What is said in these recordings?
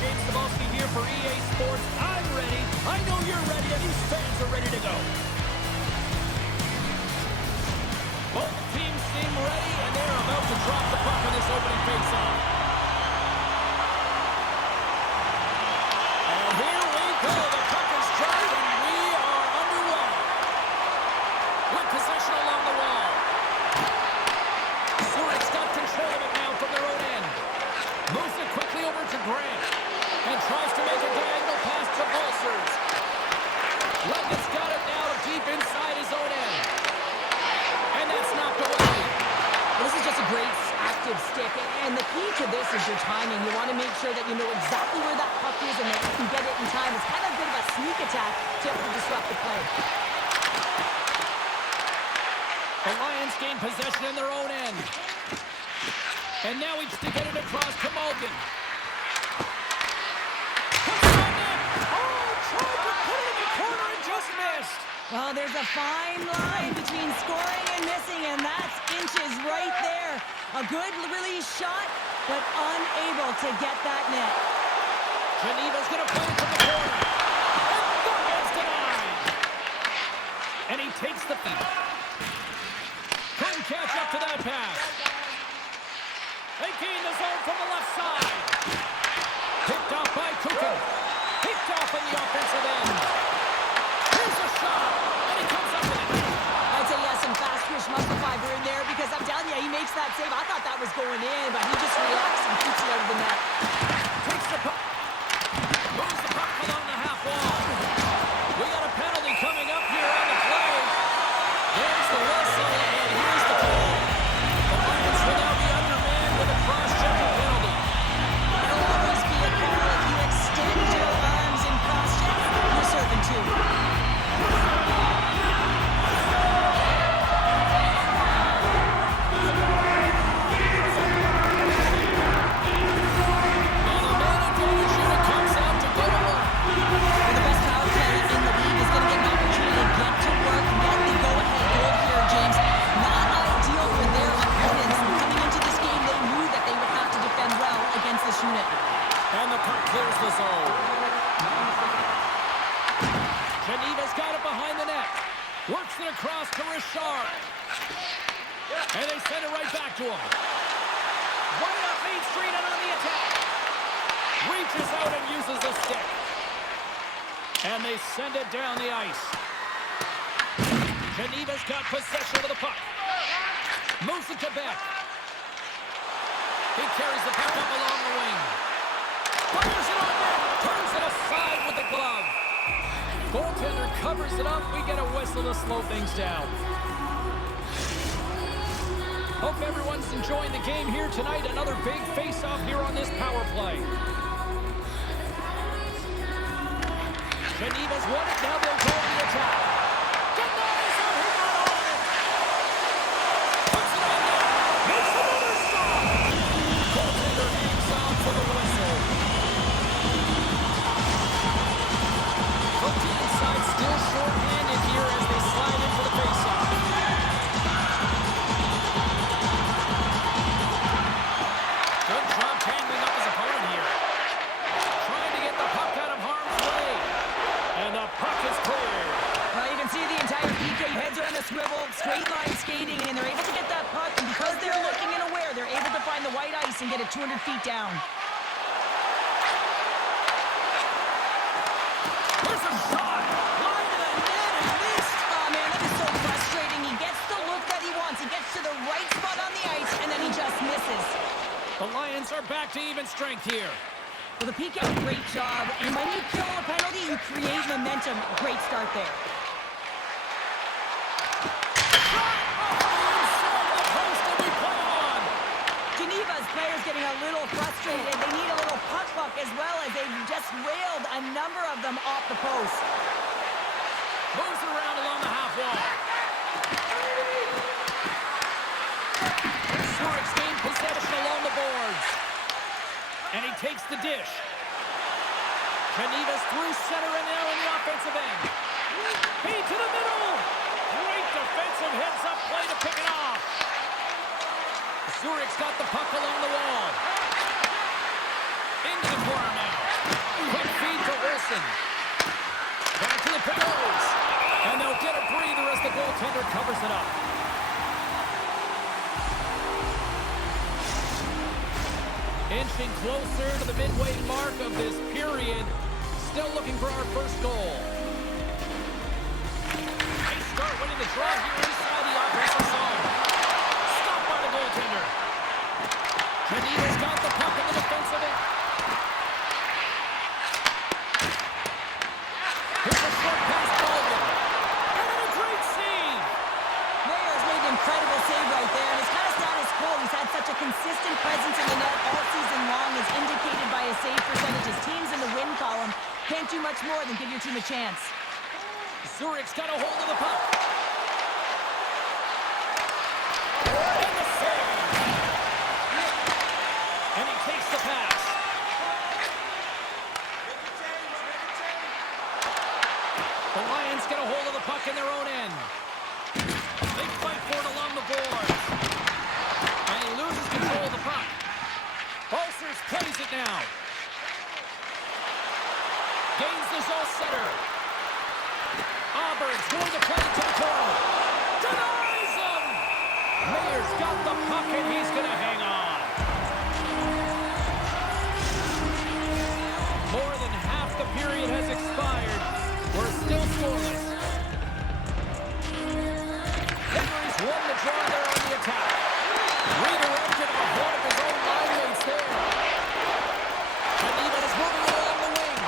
James Cebulski here for EA Sports. I'm ready. I know you're ready, and these fans are ready to go. Both teams seem ready, and they're about to drop the puck on this opening faceoff. And here we go. The puck is dropped, and we are underway. With possession along the wall. Zurich's got control of it now from their own end. Moves it quickly over to Grant. And tries to make a diagonal pass to Bolsers. Levin's got it now deep inside his own end. And that's knocked away. Well, this is just a great active stick. And the key to this is your timing. You want to make sure that you know exactly where that puck is and that you can get it in time. It's kind of a bit of a sneak attack to disrupt the play. The Lions gain possession in their own end. And now he's to get it across to Mulligan. Well, there's a fine line between scoring and missing, and that's inches right there. A good release shot, but unable to get that net. Geneva's going to play it to the corner. And Thornton's denied. And he takes the feed. Couldn't catch up to that pass. They gain the zone from the left side. Picked off by Kuka. Picked off in the offensive end. Here's a shot, and he comes up with it. I'd say he has some fast twitch muscle fiber in there because I'm telling you, he makes that save. I thought that was going in, but he just reacts and keeps it out of the net. Takes the puck. Moves the puck along the half wall. We got a penalty coming up here on the play. There's the whistle, and here's the call. The Lions will now be undermanned with a cross-checking penalty. It'll always be a call if you extend your arms in cross-check. You're serving two. And the puck clears the zone. Geneva's got it behind the net. Works it across to Richard. And they send it right back to him. Right up Main Street and on the attack. Reaches out and uses the stick. And they send it down the ice. Geneva's got possession of the puck. Moves it to Beck. He carries the puck up along the wing. Fires it on net. Turns it aside with the glove. Goaltender covers it up. We get a whistle to slow things down. Hope everyone's enjoying the game here tonight. Another big face-off here on this power play. Geneva's won it. Now they'll go on the attack. Denies him. He got on it. Puts it on net. Makes another stop. Goaltender hangs on for the whistle. From the inside, still short-handed here as they slide into the faceoff. Good job tangling up his opponent here. Trying to get the puck out of harm's way. And the puck is cleared. Well, you can see the entire PK heads are on a swivel, straight line skating, and they're able to get that puck. And because they're looking and aware, they're able to find the white ice and get it 200 feet down. There's a shot. Line to the net and missed. Oh, man, that is so frustrating. He gets the look that he wants. He gets to the right spot on the ice, and then he just misses. The Lions are back to even strength here. Well, the PK, great job. And when you kill a penalty, you create momentum. Great start there. Geneva's players getting a little frustrated. They need a little puck luck as well as they've just railed a number of them off the post. Moves it around along the half wall. Zurich's gained possession along the boards. And he takes the dish. Geneva's through center and now in the offensive end. Feed to the middle. Great defensive heads-up play to pick it off. Zurich's got the puck along the wall. Into the corner now. Quick feed to Wilson. Back to the Pagoes. And they'll get a breather as the goaltender covers it up. Inching closer to the midway mark of this period. Still looking for our first goal. Nice start winning the draw here inside the offensive zone. Stopped by the goaltender. Geneva's got the puck in the defensive end. Here's a short pass Baldwin. And then a great save. Mayer's made an incredible save right there, and it's kind of status quo. He's had such a consistent presence in the net all season long, as indicated by his save percentages. Teams in the win column can't do much more than give your team a chance. Zurich's got a hold of the puck. And the save. And he takes the pass. The Lions get a hold of the puck in their own end. They fight for it along the boards. And he loses control of the puck. Balsers plays it now. Gains the zone center. Auburn's going to play it to the corner. Denies him! Mayer's got the puck and he's going to hang on. More than half the period has expired. We're still scoreless. Henry's won the draw there on the attack. Redirected off one of his own line mates there. Geneva is moving along the wing.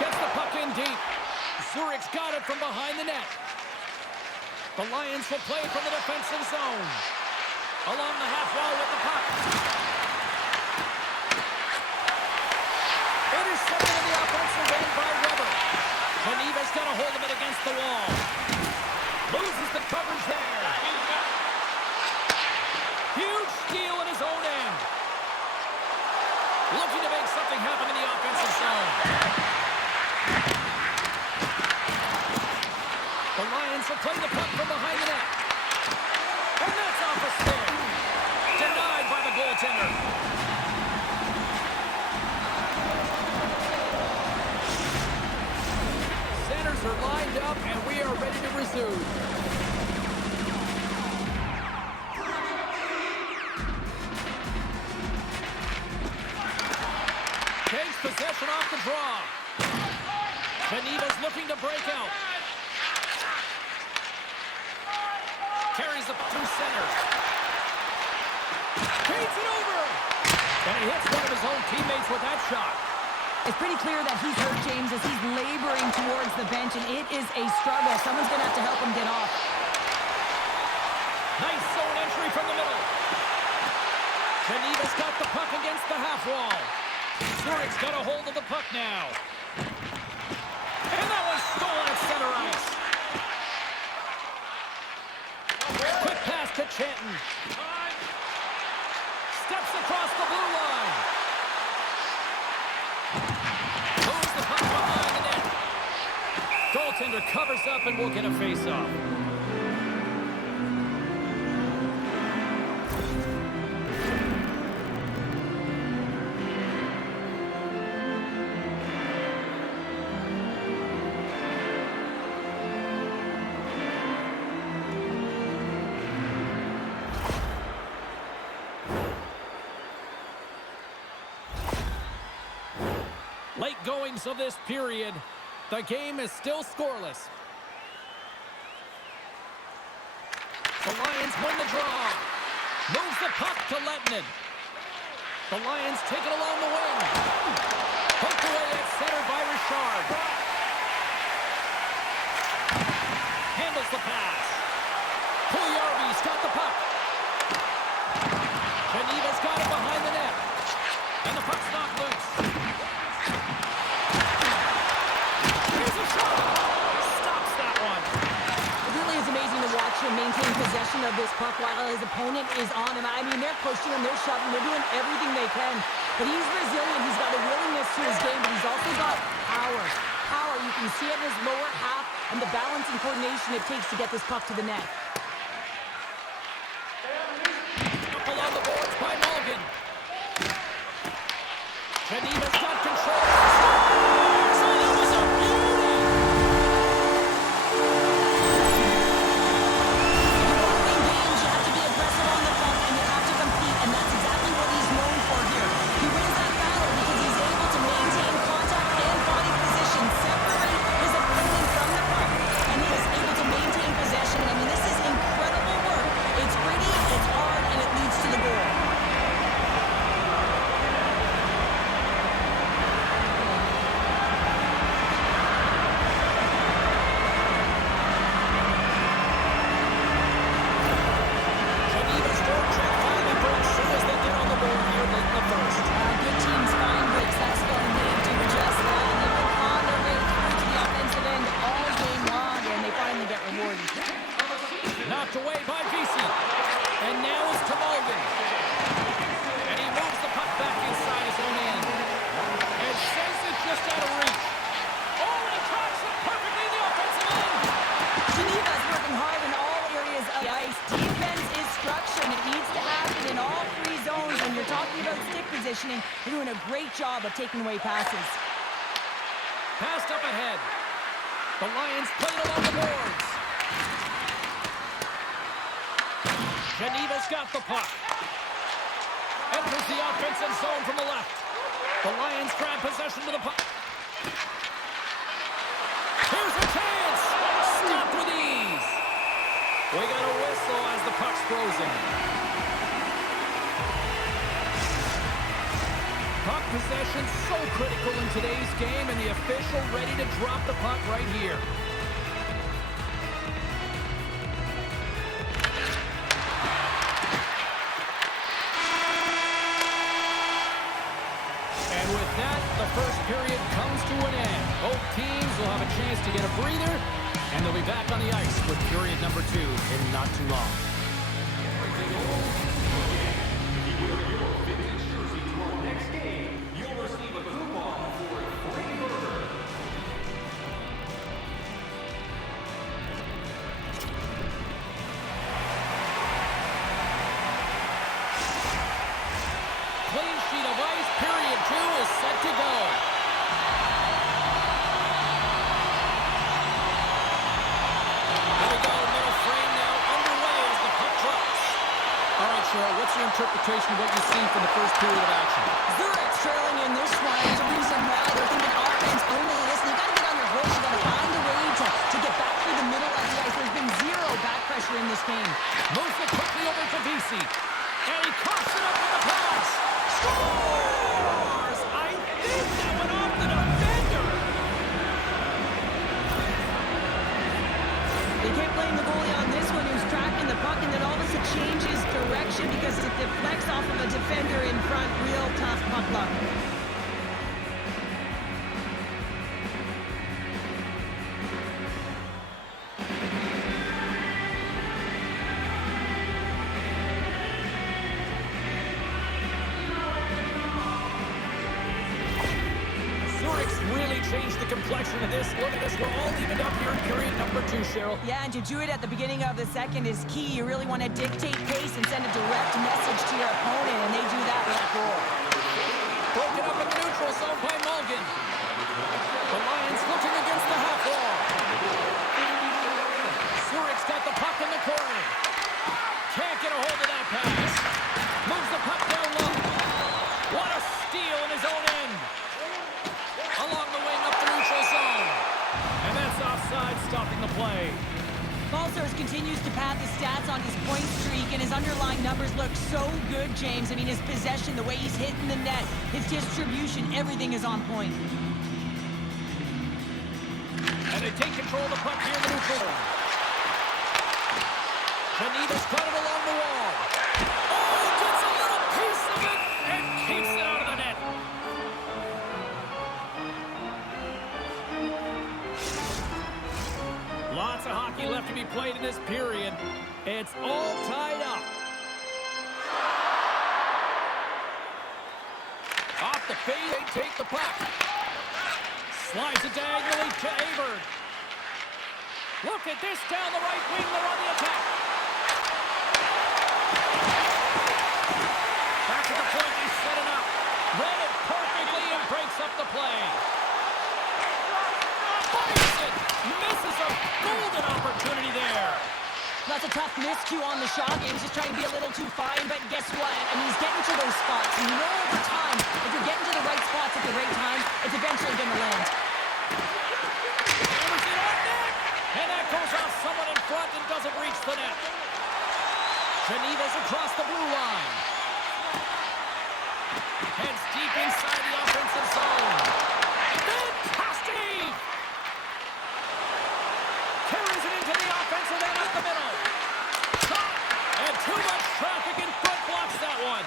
Gets the puck in deep. Zurich's got it from behind the net. The Lions will play it from the defensive zone. Along the half wall with the puck. Intercepted in the offensive end by Weber. Geneva's got a hold of it against the wall. Loses the coverage there. Huge steal in his own end. Looking to make something happen in the offensive zone. The Lions will play the puck from behind the net. And that's off a stick. Denied by the goaltender. Centers are lined up, and we are ready to resume. Takes possession off the draw. Geneva's looking to break out. Carries it through center. Feeds it over. And he hits one of his own teammates with that shot. It's pretty clear that he's hurt, James, as he's laboring towards the bench, and it is a struggle. Someone's going to have to help him get off. Nice zone entry from the middle. Geneva's got the puck against the half wall. Zurich's got a hold of the puck now. And that was stolen at center ice. Quick pass to Chanton. Steps across the blue line. Moves the puck behind the net. Goaltender covers up and will get a face-off. Late goings of this period. The game is still scoreless. The Lions win the draw. Moves the puck to Lettinen. The Lions take it along the wing. Poked away at center by Richard. Handles the pass. Puljujarvi's got the puck. Geneva's got it behind the net. And the puck's knocked loose. Here's a shot. Stops that one. It really is amazing to watch him maintain possession of this puck while his opponent is on him. I mean, they're pushing him, they're shoving, they're doing everything they can. But he's resilient. He's got a willingness to his game, but he's also got power. Power, you can see it in his lower half and the balance and coordination it takes to get this puck to the net. Up along the boards by Morgan. Geneva's got control. positioning. They're doing a great job of taking away passes. Passed up ahead. The Lions played along the boards. Geneva's got the puck. Enters the offensive zone from the left. The Lions grab possession to the puck. Here's a chance! Stopped with ease. We got a whistle as the puck's frozen. Puck possession so critical in today's game, and the official ready to drop the puck right here. And with that, the first period comes to an end. Both teams will have a chance to get a breather, and they'll be back on the ice with period number 2 in not too long. Clean sheet of ice, period 2 is set to go. Here we go, middle frame now underway as the puck drops. All right, Cheryl, what's your interpretation of what you've seen from the first period of action? Zurich's trailing in this one. There's a reason why they're thinking offense only. Listen, you got to get on your horse. You got to find a way to get back through the middle of the ice. There's been zero back pressure in this game. Moves it quickly over to VC. And he coughs it up with the pass. Scores! I think that went off the defender. They kept playing the goalie on this one who's tracking the puck, and then all of a sudden changes direction because it deflects off of a defender in front. Real tough puck luck. Zurich's really changed the complexion of this. Look at this. We're all evened up here in period number 2, Cheryl. Yeah, and to do it at the beginning of the second is key. You really want to dictate pace and send a direct message to your opponent, and they do that with a goal. Broken up in the neutral zone by Mulligan. The Lions looking against the half wall. Zurich's got the puck in the corner. Can't get a hold of that pass. Moves the puck down low. What a steal in his own end. Along the wing up the neutral zone. And that's offside, stopping the play. Balsars continues to pad the stats on his point streak, and his underlying numbers look so good, James. I mean, his possession, the way he's hitting the net, his distribution, everything is on point. And they take control of the puck here in the neutral zone. Geneva's got it along the wall. Oh, he gets a little piece of it and keeps it out of the net. Lots of hockey left to be played in this period. It's all tied up. Off the fade, they take the puck. Slides it diagonally to Averd. Look at this down the right wing. They're on the attack. Back to the point. He's setting up. Read it perfectly and breaks up the play. Fires it. Misses a golden opportunity there. That's a tough miscue on the shot. He was just trying to be a little too fine, but guess what? I mean, he's getting to those spots. And you know over time, if you're getting to the right spots at the right time, it's eventually going to land. Hammers it on net. And that goes off someone in front and doesn't reach the net. Geneva's across the blue line. Heads deep inside the offensive zone. Fantastic! Carries it into the offensive end up the middle. Shot! And too much traffic in front blocks that one.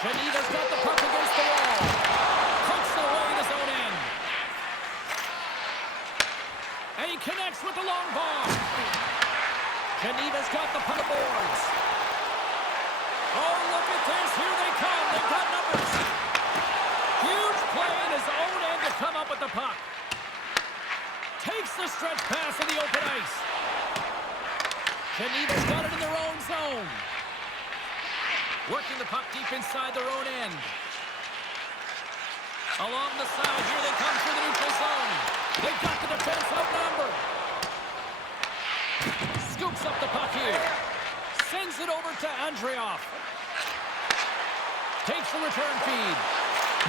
Geneva's got the puck against the wall. Pokes it away in his own end. And he connects with the long bomb. Geneva's got the puck boards. Oh, look at this. Here they come. They've got numbers. Huge play in his own end to come up with the puck. Takes the stretch pass in the open ice. Geneva's got it in their own zone. Working the puck deep inside their own end. Along the side, here they come through the neutral zone. They've got the defense outnumbered. Scoops up the puck here. Sends it over to Andreoff. Takes the return feed.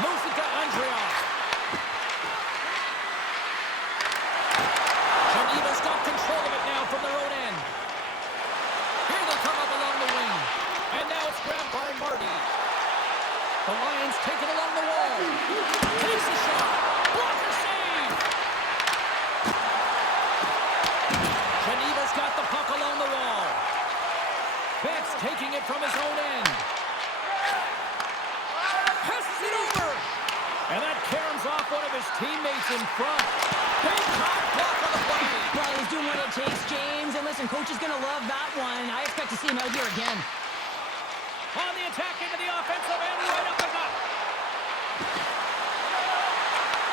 Moves it to Andreoff. Geneva's got control of it now from their own end. Here they come up along the wing. And now it's grabbed by Marty. The Lions take it along the wall. Takes a shot. Blocker save. Geneva's got the puck along the wall. Beck's taking it from his own end. Passes it over. And that caroms off one of his teammates in front. Big hot block on the play. Well, he's doing what it takes, James. And listen, coach is going to love that one. I expect to see him out here again. On the attack into the offensive end, right up the gut.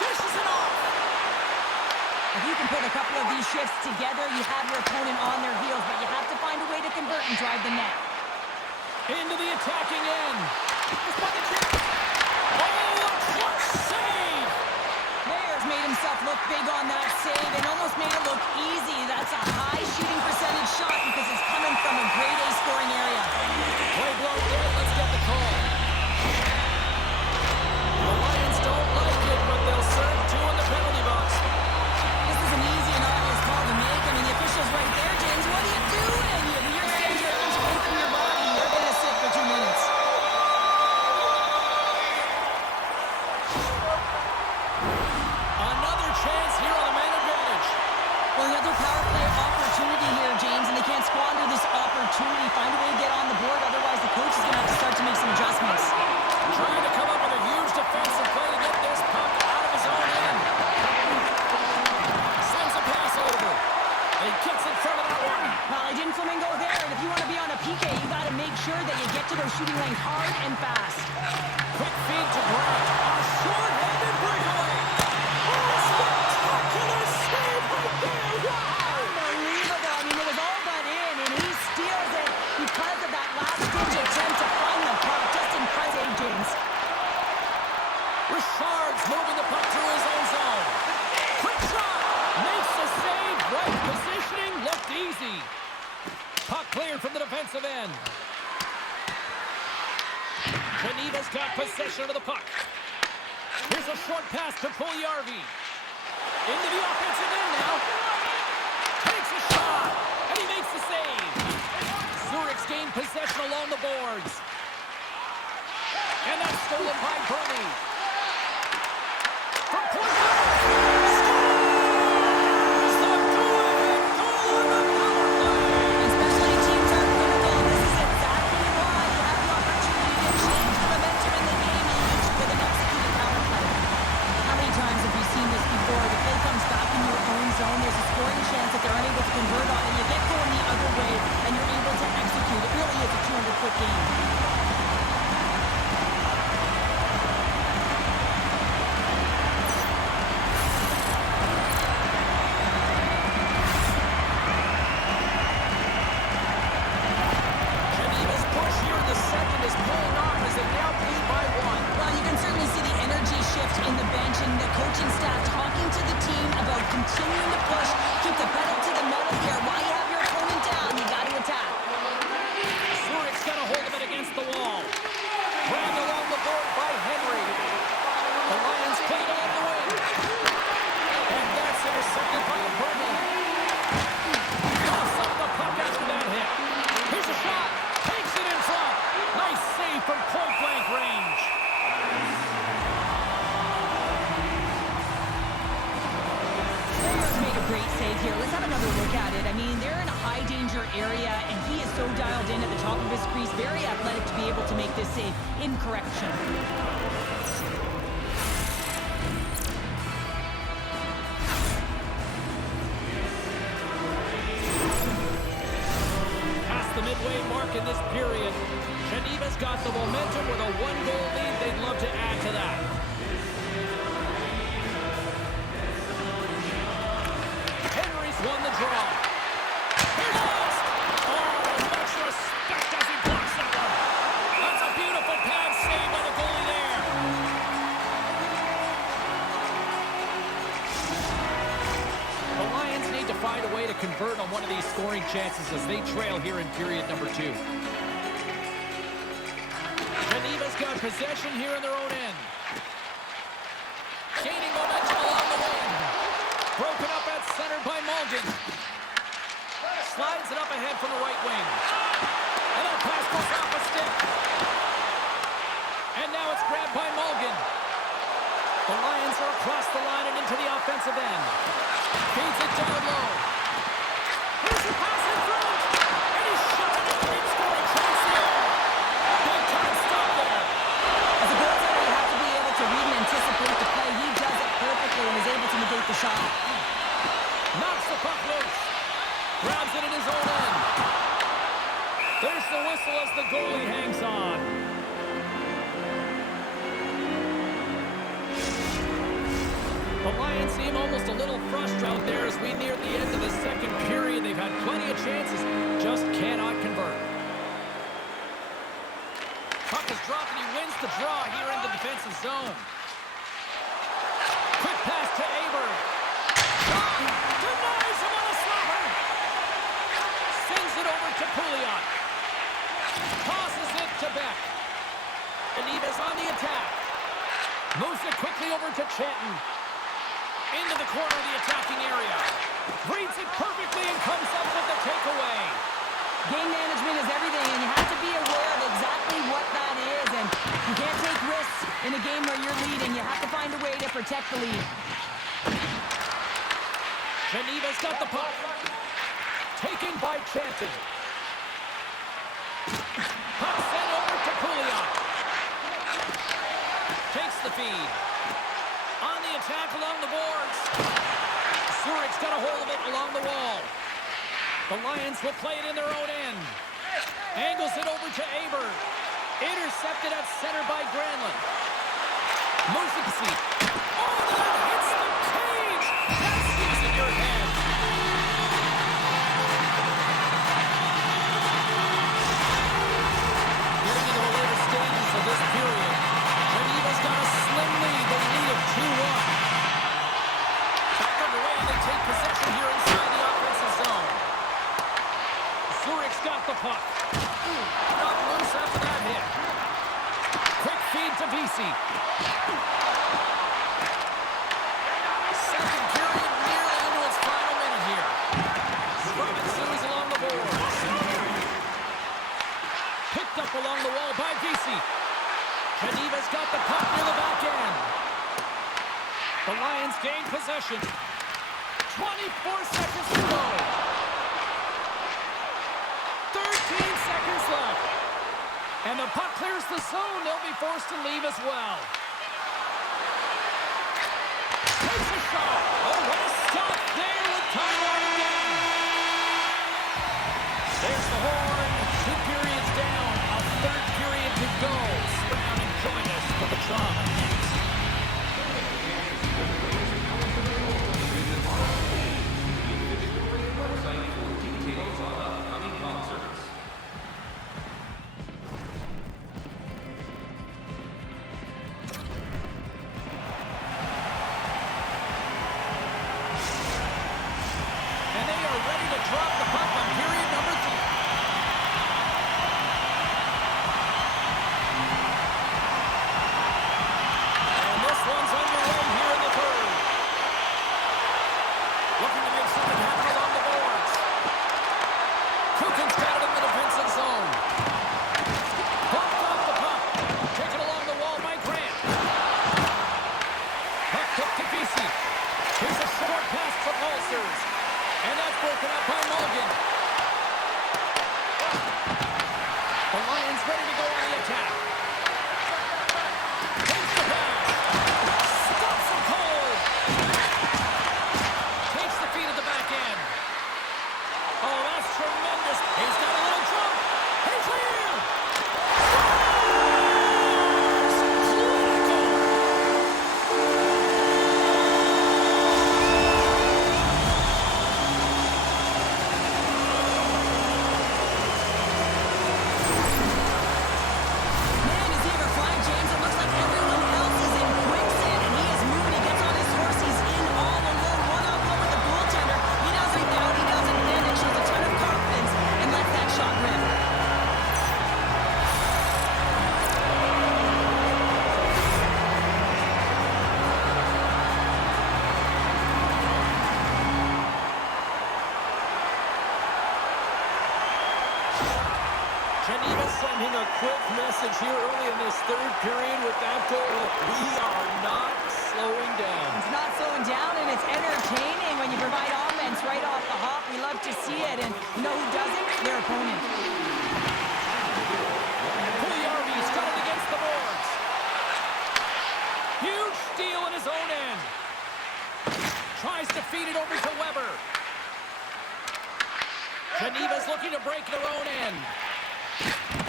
Dishes it off. If you can put a couple of these shifts together, you have your opponent on their heels, but you have to find a way to convert and drive the net. Into the attacking end. Oh, a clutch save. Mayer's made himself look big on that save and almost made it look easy. That's a high shooting percentage shot because it's coming from a grade A scoring area. Play blown dead. Let's get the call. The Lions don't like it, but they'll serve two in the penalty box. This is an easy and obvious call to make. I mean, the official's right there, James. What are you doing? You're sending your arms away from your body. You're going to sit for 2 minutes. Another chance here on the man advantage. Well, another power play opportunity here, James, and they can't squander this opportunity. Find a way to get on the board, otherwise the coach is going to have to start to make some adjustments. Trying to come up with a huge defensive play to get this puck out of his own end. Sends a pass over. And he gets in front of that one. Well, he didn't flamingo there, and if you want to be on a PK, you got to make sure that you get to those shooting lanes hard and fast. Quick feed to Grant. A short-handed breakaway. Oh, spectacular save right there. Wow. Unbelievable. I mean, it was all but in, and he steals it because of that last-ditch attempt to find the puck. Just impressive, James. Richard's moving the puck through his own zone. Quick shot. Makes the save. Right positioning. Looked easy. Puck cleared from the defensive end. Geneva's got possession of the puck. Here's a short pass to Puljujarvi. Into the offensive end now. Takes a shot. And he makes the save. Zurich's gained possession along the boards. And that's stolen by Bernie. From point guard. Scores the go-ahead goal on the power play. Especially teams are critical. This is exactly why you have the opportunity to change the momentum in the game and use it with an executed power play. How many times have you seen this before? The play comes back in your own zone. There's a scoring chance that they're unable to convert on, and you get going the other way, and you're able to execute. It really is a 200-foot game. Geneva's push here in the second is pulling off as they now lead by 1. Well, you can certainly see the energy shift in the bench and the coaching staff talking to the team about continuing to push, keep the pedal to the metal here. While you have your opponent down, you got to attack. Zurich's got a hold of it against the wall. Dragged along the board by Henry. The Lions play it along the wing. And that's intercepted by Bernie. Toss up the puck after that hit. Here's a shot. Takes it in front. Nice save from point-blank range. Mayer's made a great save here. Let's have another look at it. I mean, they're in a high-danger area, and he is so dialed in at the top of his crease. Very athletic to be able to make this save in correction. Past the midway mark in this period, Geneva's got the momentum with a 1-goal lead. They'd love to add to that. Henry's won the draw. He lost! Oh, much respect as he blocks that one. That's scoring chances as they trail here in period number 2. Geneva's got possession here in their own end. Gaining momentum along the wing. Broken up at center by Malgin. Slides it up ahead from the right wing. And that pass goes off a stick. And now it's grabbed by Malgin. The Lions are across the line and into the offensive end. Feeds it down low. Here's the pass in front. And he's shot at a great scoring chance here. Big time stop there. As a goaltender, you have to be able to read and anticipate the play. He does it perfectly and is able to negate the shot. Knocks the puck loose. Grabs it in his own end. There's the whistle as the goalie hangs on. The Lions seem almost a little frustrated there as we near the end of the second period. They've had plenty of chances, just cannot convert. Puck is dropped and he wins the draw here in the defensive zone. Quick pass to Aber. Denies him on a slapper. Sends it over to Pouliot. Tosses it to Beck. Benitez on the attack. Moves it quickly over to Chanton. Into the corner of the attacking area. Reads it perfectly and comes up with the takeaway. Game management is everything, and you have to be aware of exactly what that is. And you can't take risks in a game where you're leading. You have to find a way to protect the lead. Geneva's got the puck. Taken by Chanton. Puck sent over to Pouliot. Takes the feed. On the attack along the boards. Zurich's got a hold of it along the wall. The Lions will play it in their own end. Angles it over to Aber. Intercepted at center by Granlund. Moves it to seat. Oh, that hits the cage! That stays in your head. Getting into the later stages of this period. Geneva's got a slim lead. They lead of 2-1. Back underway, and they take possession here inside the offensive zone. Zurich's got the puck. Got loose after that hit. Quick feed to Vesey. Second period nearly into its final minute here. Scrum ensues along the boards. Picked up along the wall by Vesey. Geneva's got the puck near the back end. The Lions gain possession. 24 seconds to go. 13 seconds left. And the puck clears the zone. They'll be forced to leave as well. Takes a shot. Oh, what a stop there with time out again. There's the horn. 2 periods down. A third period to go. Stick around and join us for the drama next. And they are ready to drop the puck on period number 3. And this one's underway here in the third. Looking to make something happen along the boards. Geneva sending a quick message here early in this third period with that goal. We are not slowing down. It's not slowing down, and it's entertaining when you provide offense right off the hop. We love to see it, and you know who doesn't? Their opponent. Puljujarvi's got it against the boards. Huge steal in his own end. Tries to feed it over to Weber. Geneva's looking to break their own end.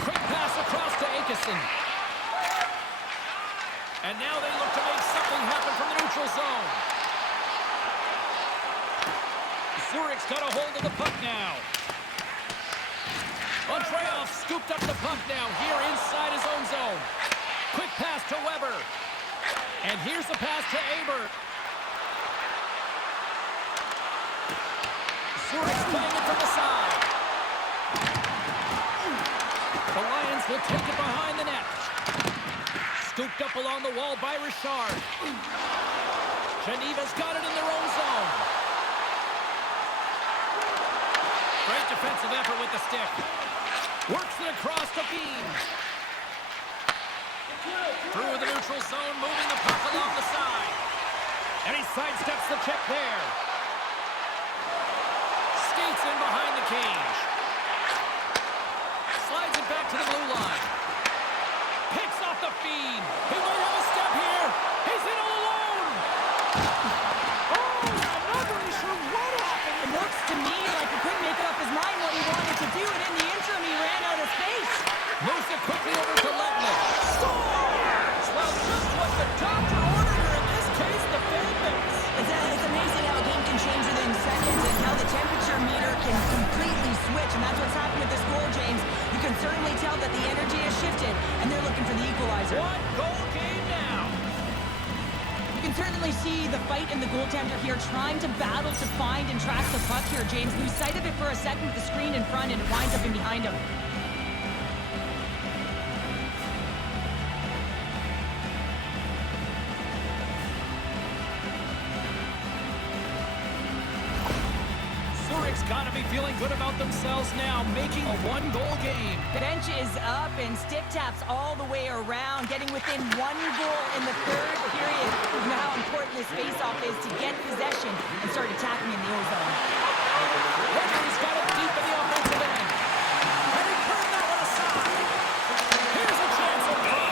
Quick pass across to Akeson. And now they look to make something happen from the neutral zone. Zurich's got a hold of the puck now. Andreoff scooped up the puck now here inside his own zone. Quick pass to Weber. And here's the pass to Aber. Zurich's playing it from the side. The Lions will take it behind the net. Scooped up along the wall by Richard. Geneva's got it in their own zone. Great defensive effort with the stick. Works it across the beam. Through the neutral zone, moving the puck along the side. And he sidesteps the check there. Skates in behind the cage. Slides it back to the blue line. Picks off the feed. He might have a step here. He's in all alone. Oh, I'm not really sure what happened. It looks to me like he couldn't make up his mind what he wanted to do, and in the interim, he ran out of space. Moves it quickly over to Letnick. Scores! Well, just what the doctor ordered her, in this case, the Phoenix. It's amazing how a game can change within seconds and how the temperature meter can completely switch, and that's what's happened with this goal, James. You can certainly tell that the energy has shifted, and they're looking for the equalizer. One goal game now. You can certainly see the fight in the goaltender here, trying to battle to find and track the puck here, James. Lose sight of it for a second with the screen in front, and it winds up in behind him. Got to be feeling good about themselves now, making a one-goal game. The bench is up and stick taps all the way around, getting within one goal in the third period. You know how important this face-off is to get possession and start attacking in the O-zone. Henry's got it deep in the offensive end. And he turned that one aside. Here's a chance up front.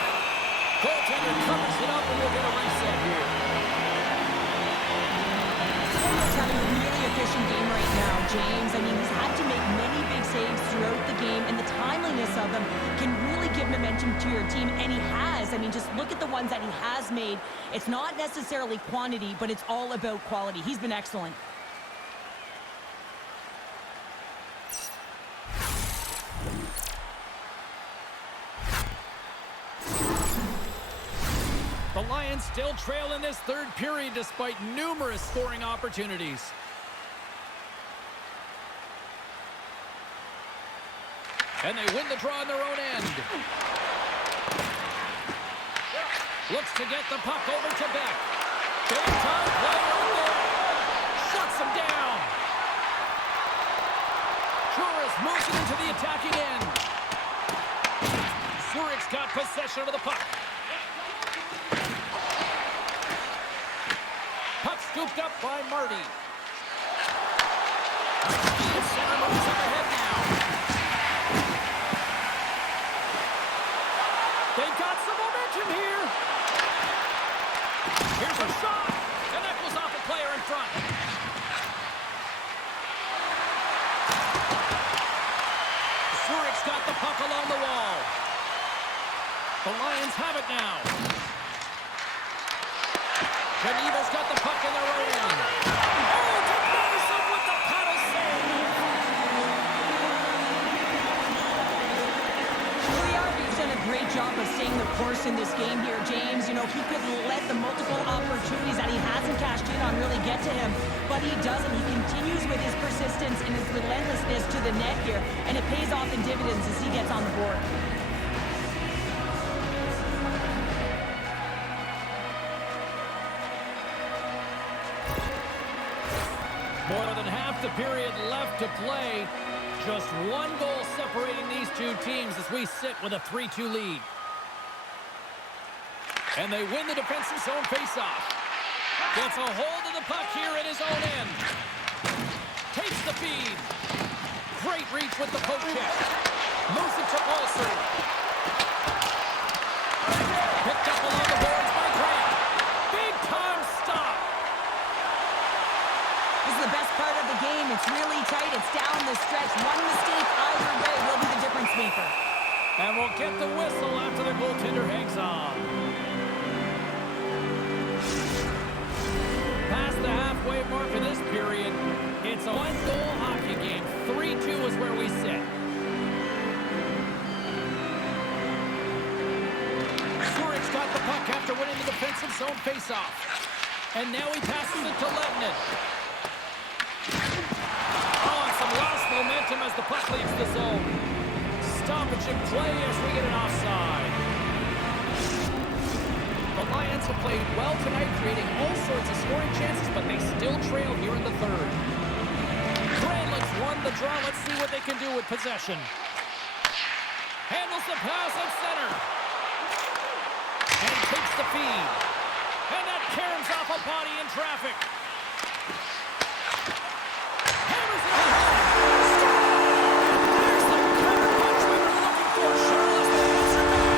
Goaltender covers it up, and we'll get a reset here. He's having a really efficient game right now, James. I mean, he's had to make many big saves throughout the game, and the timeliness of them can really give momentum to your team, and he has. I mean, just look at the ones that he has made. It's not necessarily quantity, but it's all about quality. He's been excellent. The Lions still trail in this third period despite numerous scoring opportunities. And they win the draw on their own end. Looks to get the puck over to Beck. Big time play right there. Shuts him down. Juris moves it into the attacking end. Zurich's got possession of the puck. Puck scooped up by Marty. The center moves up ahead now. They've got some momentum here. Here's a shot. And that goes off a player in front. Zurich's got the puck along the wall. The Lions have it now. Geneva's got the puck in their own end. Oh, Demerson with the paddle save. Puljujarvi's done a great job of staying the course in this game here, James. You know, he could let the multiple opportunities that he hasn't cashed in on really get to him, but he doesn't. He continues with his persistence and his relentlessness to the net here, and it pays off in dividends as he gets on the board. More than half the period left to play. Just one goal separating these two teams as we sit with a 3-2 lead. And they win the defensive zone faceoff. Gets a hold of the puck here at his own end. Takes the feed. Great reach with the poke check. Moves it to Ulcer. Picked up along the boards by Grant. Big time stop. This is the best part of the game. It's really tight. It's down the stretch. One mistake either way will be the difference maker. And we'll get the whistle after the goaltender hangs on. Past the halfway mark of this period, it's a one-goal hockey game. 3-2 is where we sit. Zurich's got the puck after winning the defensive zone faceoff. And now he passes it to Lettinen. Oh, and some lost momentum as the puck leaves the zone. Stoppage in play as we get an offside. The Lions have played well tonight, creating all sorts of scoring chances, but they still trail here in the third. Granlund's won the draw. Let's see what they can do with possession. Handles the pass at center. And takes the feed. And that caroms off a body in traffic. Hammers it home. There's the cover punch we were looking for. Charles, they answer back.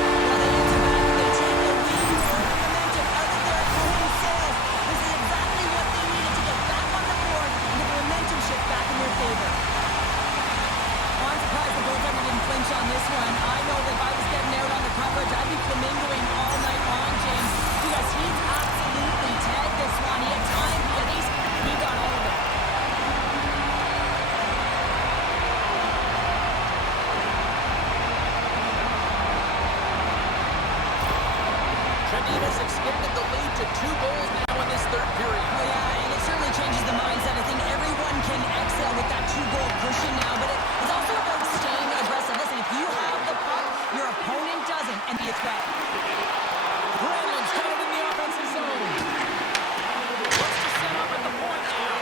They take the lead. Momentum out of their opponent's sails. This is exactly what they needed to get back on the board and get the momentum shift back in their favor. Oh, I'm surprised the goaltender didn't flinch on this one. I know that if I was getting out on the coverage, I'd be flamingoing all night long, James, because he's absolutely tagged this one. He had time, he got all of it. Geneva's extended the lead to 2 goals now in this third period. Oh, yeah, and it certainly changes the mindset. I think everyone can excel with that 2-goal cushion now, but it's also about staying aggressive. Listen, if you have the puck, your opponent doesn't, and be a threat. Granlund's got it in the offensive zone. Looks to set up at the point now.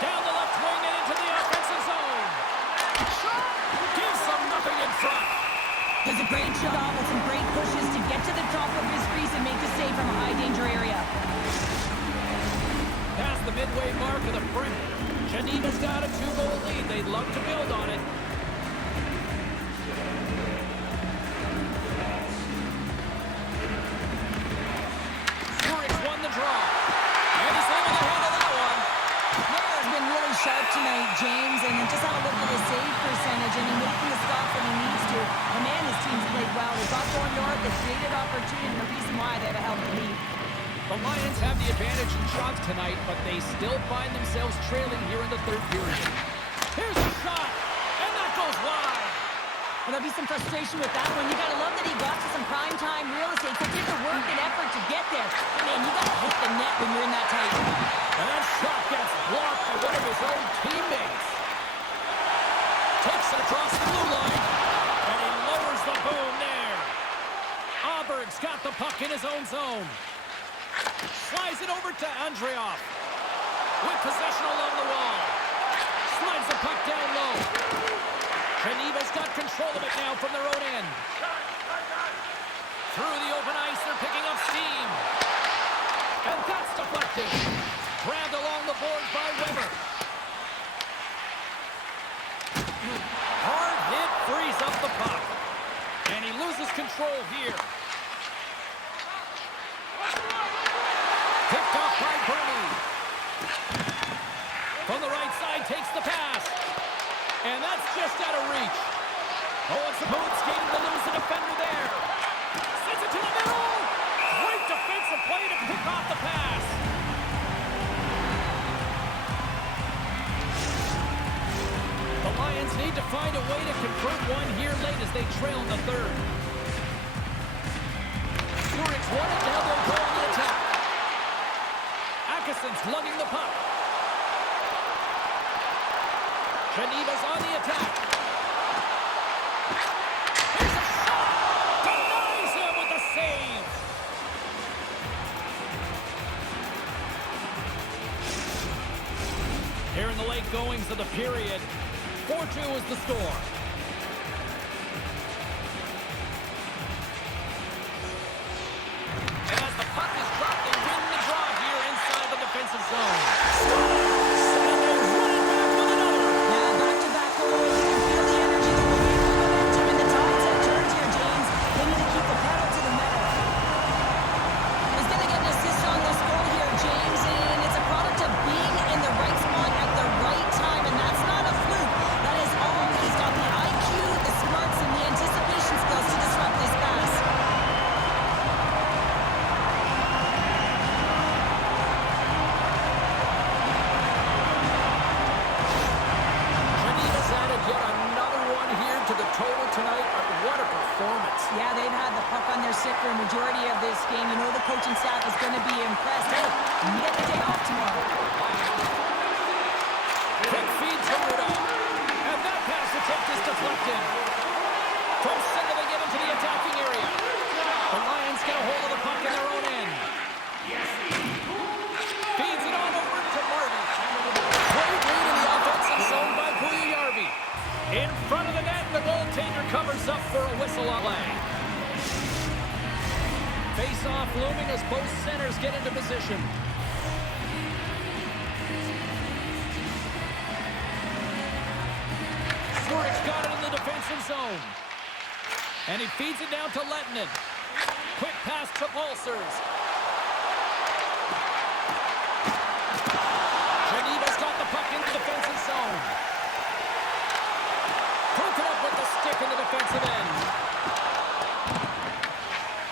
Down the left wing and into the offensive zone. Gives them nothing in front. Does a great job with some great pushes to get to the top of his crease and make the save from a high-danger area. Past the midway mark of the front. Geneva's got a 2-goal lead. They'd love to build on it. Zurich won the draw. And he's able to handle that one. Miller's been really sharp tonight, James, and just have a look at his save percentage, and he's making the stop when he needs to. And man, his team's played well. They got going north, they created opportunity, and the reason why they have a healthy lead. The Lions have the advantage in shots tonight, but they still find themselves trailing here in the third period. Here's a shot, and that goes wide. Well, there'll be some frustration with that one. You got to love that he got to some prime-time real estate. So take the work and effort to get there. Man, you got to hit the net when you're in that tight. And that shot gets blocked by one of his own teammates. Takes it across the blue line, and he lowers the boom there. Auberg's got the puck in his own zone. Slides it over to Andreoff. With possession along the wall. Slides the puck down low. Geneva's got control of it now from their own end. Through the open ice, they're picking up steam. And that's deflected. Grabbed along the boards by Weber. Hard hit frees up the puck. And he loses control here. Picked off by Bernie. From the right side, takes the pass. And that's just out of reach. Oh, it's a smooth skating to lose the defender there. Sends it to the middle. Great defensive play to pick off the pass. The Lions need to find a way to convert one here late as they trail in the third. Zurich's won it down. They'll go on the attack. Atkinson's lugging the puck. Geneva's on the attack. Here's a shot. Denies him with the save. Here in the late goings, of the period. 4-2 is the score. And as the puck is dropped, they win the draw here inside the defensive zone. And they run it back with another. Yeah, back-to-back goals. You can feel the energy, the wave, the momentum, and the tides have turned here, James. They need to keep the pedal to the metal. He's going to get an assist on this goal here, James, and it's a product of being in the right spot at the right time, and that's not a fluke. That is all. He's got the IQ, the smarts, and the anticipation skills to disrupt this pass. Geneva's added yet another one here to the total tonight. What a performance. Yeah, they've had the puck on their stick for a majority of this game. You know the coaching staff is going to be impressed. Hey, you get the day off tomorrow. Quick feed to Ruda. And that pass attempt is deflected. From center they get into the attacking area. The Lions get a hold of the puck in their own end. Feeds it on over to Marty. Great read in the offensive zone by Puyarvi. In front of the net, the goaltender covers up for a whistle on play. Face-off looming as both centers get into position. Sturridge got it in the defensive zone. And he feeds it down to Lettinen. Quick pass to Pulsers. Geneva's got the puck in the defensive zone. Broke it up with the stick in the defensive end.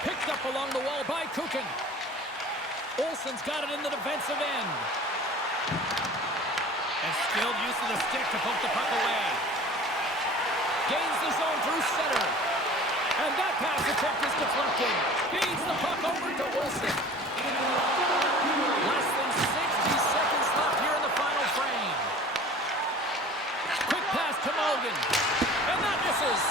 Picked up along the wall by Kukin. Olsen's got it in the defensive end. And skilled use of the stick to poke the puck away. Gains the zone through center. And that pass attempt is deflected. Feeds the puck over to Olsen. Less than 60 seconds left here in the final frame. Quick pass to Mulligan. And that misses.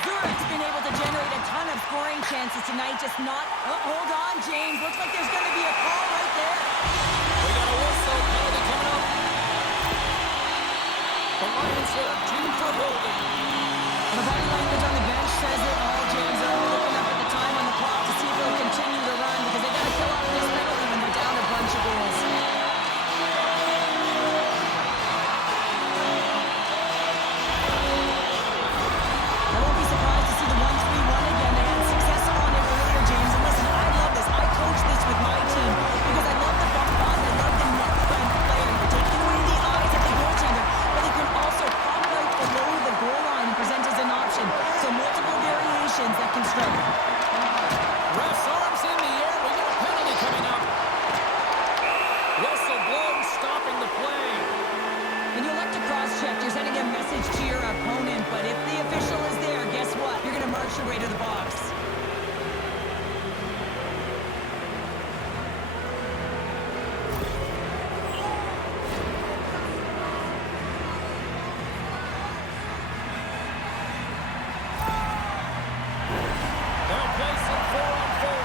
Zurich's been able to generate a ton of scoring chances tonight, just not... Oh, hold on, James. Looks like there's going to be a call right there. We got a whistle. Penalty coming up. The Lions hit a 2 for holding. The body language on the bench says it all, James. They're looking up at the time on the clock to see if they'll continue to run because they got to kill off this penalty when they're down a bunch of goals. I won't be surprised to see the 1-3-1 again. They had success on it earlier, James. And listen, I love this. I coach this with my team because I love the front bond. I love the net front player. You're taking away the eyes of the goaltender, but he can also pop right below the goal line and present as an option. So multiple variations that can strike. Ref's arms in the air. We got a penalty coming up. Whistle blown, stopping the play. When you elect to cross-check, you're sending a message to your opponent. But if the official is there, guess what? You're going to march your way to the box. They'll place it 4-on-4.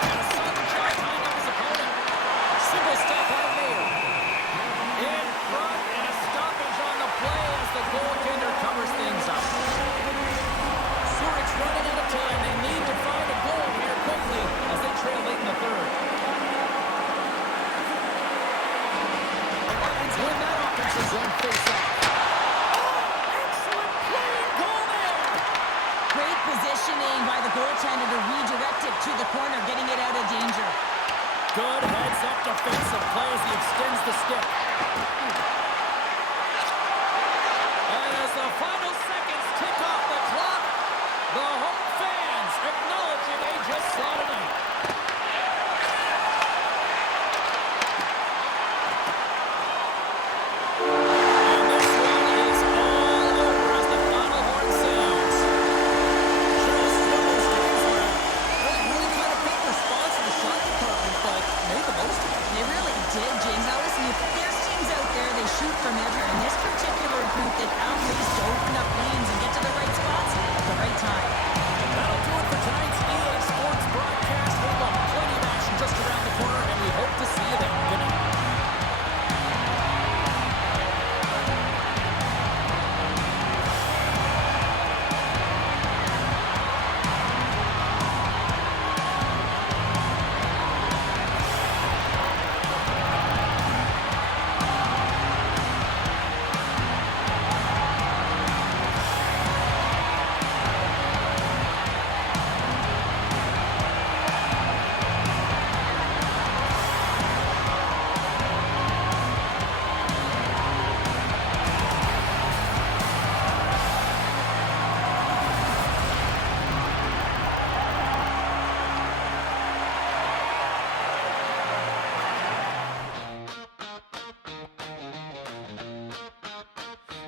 And a sudden try tying up his opponent. Single step out of Mayer. In front and a stoppage on the play as the goaltender covers things up. Zurich's running out of time. They need to find a goal here quickly as they trail late in the third. Win that offensive zone face-off. Oh, excellent play and goal there. Great positioning by the goaltender to redirect it to the corner, getting it out of danger. Good heads-up defensive play as he extends the stick. And as the final seconds tick off the clock, the home fans acknowledging they just saw tonight. And this one is all over as the final horn sounds. Just one of those games where really kind of picked response in the shot department, but made the most of it. They really did, James. Now listen, there's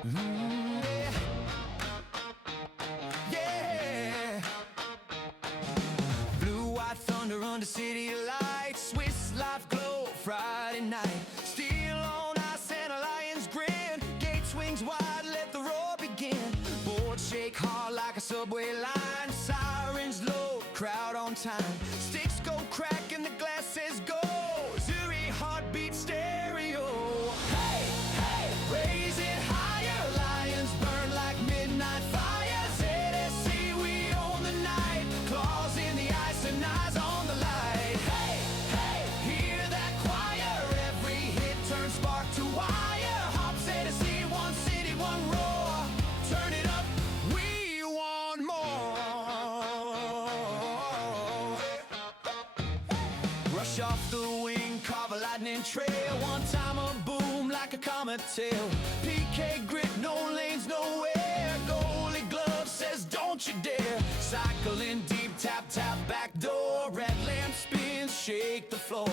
Yeah. Yeah. Blue, white thunder under city lights. Swiss life glow Friday night. Steel on ice and a lion's grin. Gate swings wide, let the roar begin. Boards shake hard like a subway line. Sirens low, crowd on time. Sticks go crack and the glass says go. Zuri heartbeat stereo. Hey, hey, raise it higher. Lions burn like midnight fire. ZSC, we own the night. Claws in the ice and eyes on the light. Hey, hey, hear that choir. Every hit turns spark to wire. Hop ZSC, one city, one roar. Turn it up, we want more. Rush off the wing, carve a lightning trail. One time a boom like a comet tail. PK grit, no lanes, nowhere. Goalie glove says don't you dare. Cycling deep, tap, tap, back door. Red lamp spins, shake the floor.